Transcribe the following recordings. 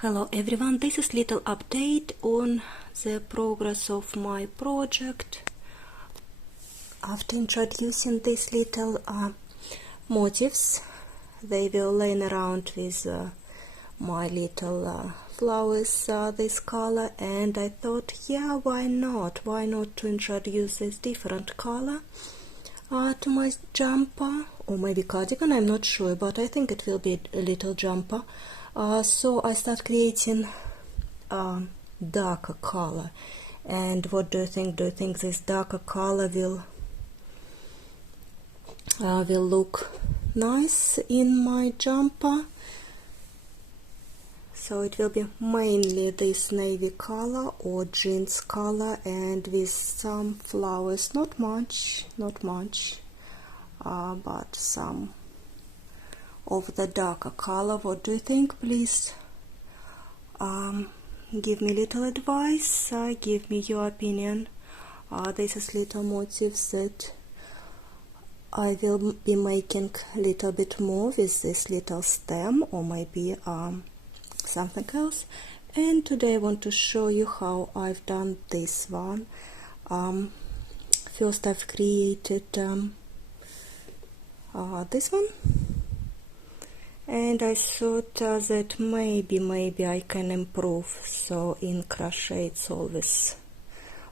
Hello everyone, this is little update on the progress of my project. After introducing these little motifs, they will laying around with my little flowers this color, and I thought, yeah, why not to introduce this different color to my jumper, or maybe cardigan, I'm not sure, but I think it will be a little jumper. So I start creating darker color. And what do you think? Do you think this darker color will look nice in my jumper? So it will be mainly this navy color or jeans color, and with some flowers, not much, but some of the darker color. What do you think? Please give me little advice, give me your opinion. This is little motifs that I will be making a little bit more with this little stem, or maybe something else. And today I want to show you how I've done this one. First I've created this one, and I thought that maybe I can improve. So in crochet it's always,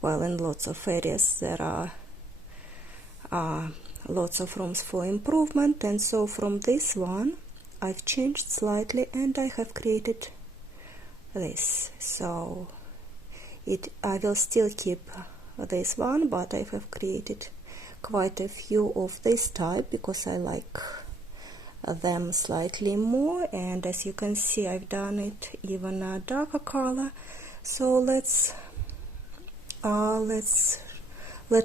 well, in lots of areas there are lots of rooms for improvement, and so from this one I've changed slightly and I have created this. So I will still keep this one, but I have created quite a few of this type because I like them slightly more, and as you can see I've done it even a darker color. So let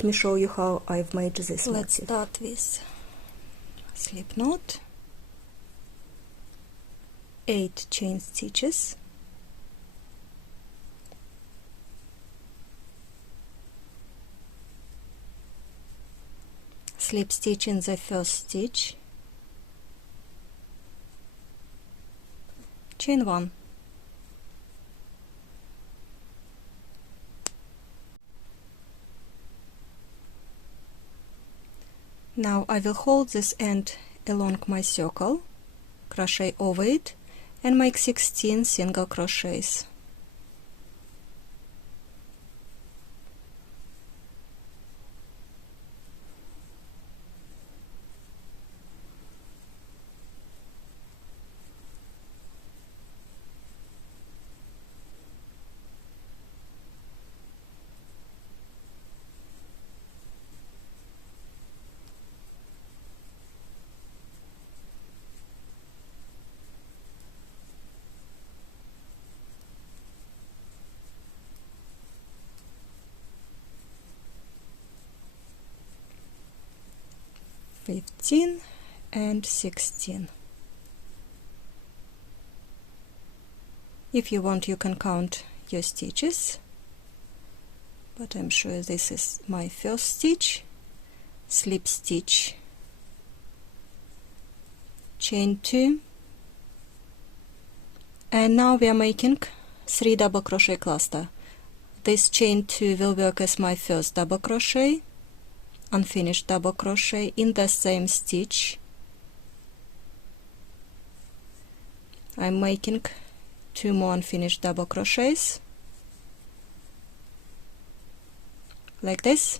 me show you how I've made this. Let's start with slip knot, 8 chain stitches, slip stitch in the first stitch, chain 1, now I will hold this end along my circle, crochet over it, and make 16 single crochets. and 16. If you want, you can count your stitches, but I'm sure this is my first stitch, slip stitch, chain 2, and now we are making 3 double crochet cluster. This chain 2 will work as my first double crochet, unfinished double crochet in the same stitch. I'm making 2 more unfinished double crochets like this.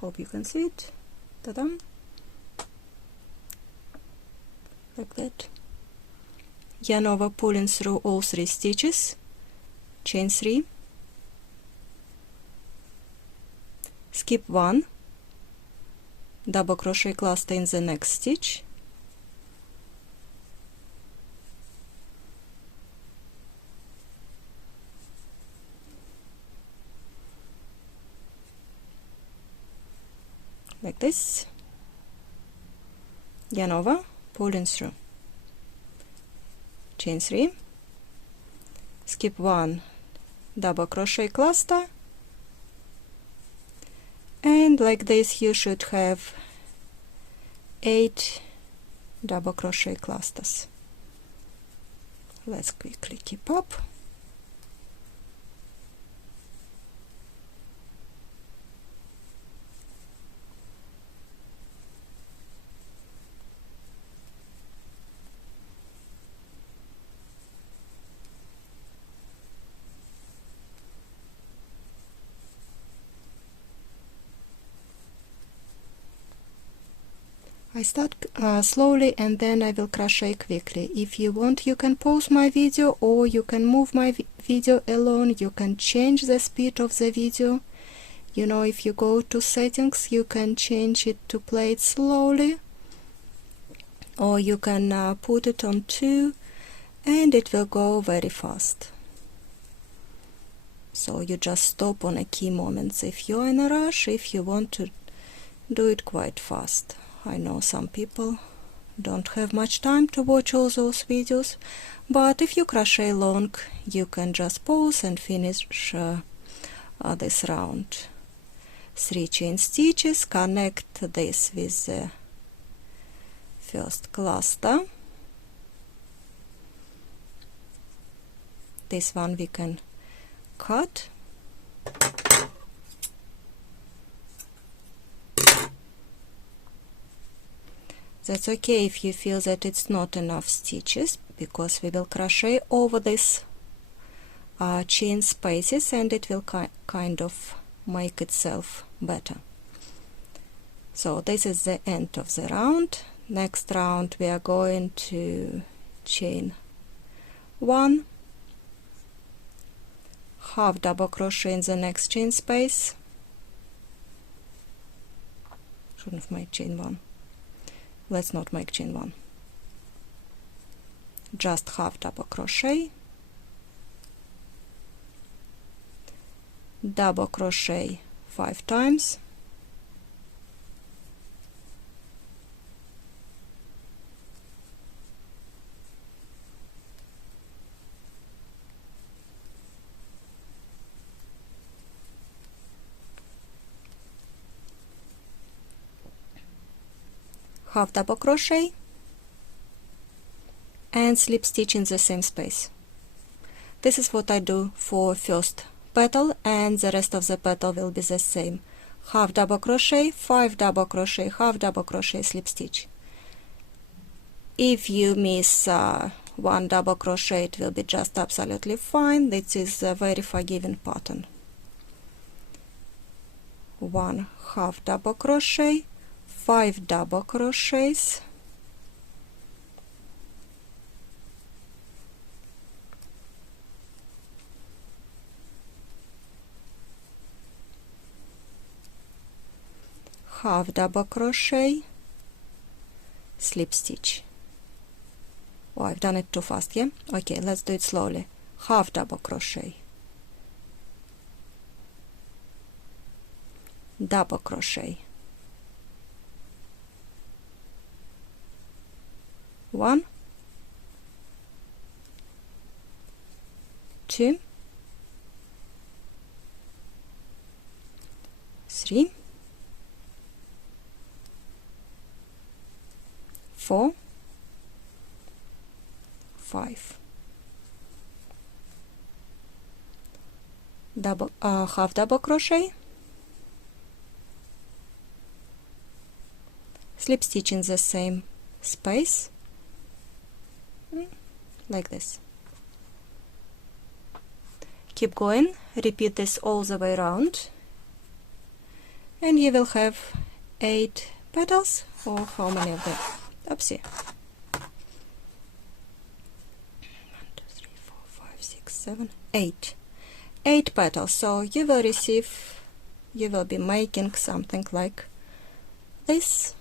Hope you can see it. Ta-da! Like that. Yarn over, pulling through all 3 stitches, chain 3, skip 1, double crochet cluster in the next stitch, like this, yarn over, pulling through, chain 3, skip 1, double crochet cluster, and like this you should have 8 double crochet clusters. let's quickly keep up. I start slowly and then I will crochet quickly. If you want, you can pause my video or you can move my video alone. You can change the speed of the video. You know, if you go to settings, you can change it to play it slowly, or you can put it on 2 and it will go very fast. So you just stop on a key moments if you're in a rush, if you want to do it quite fast. I know some people don't have much time to watch all those videos, but if you crochet long, you can just pause and finish this round. 3 chain stitches, connect this with the first cluster. This one we can cut. That's okay if you feel that it's not enough stitches, because we will crochet over this chain spaces and it will kind of make itself better. So this is the end of the round. Next round we are going to chain 1, half double crochet in the next chain space. Shouldn't have made chain 1. Let's not make chain 1. Just half double crochet, double crochet 5 times, half double crochet and slip stitch in the same space. This is what I do for first petal, and the rest of the petal will be the same. Half double crochet, 5 double crochet, half double crochet, slip stitch. If you miss 1 double crochet, it will be just absolutely fine. This is a very forgiving pattern. 1 half double crochet, 5 double crochets, half double crochet, slip stitch. Oh, I've done it too fast, yeah? Okay, let's do it slowly. Half double crochet, double crochet, 1, 2, 3, 4, 5. Double half double crochet, slip stitch in the same space, like this. Keep going, repeat this all the way around, and you will have 8 petals, or how many of them? Oopsie. 1, 2, 3, 4, 5, 6, 7, 8. 8 petals. So you will be making something like this.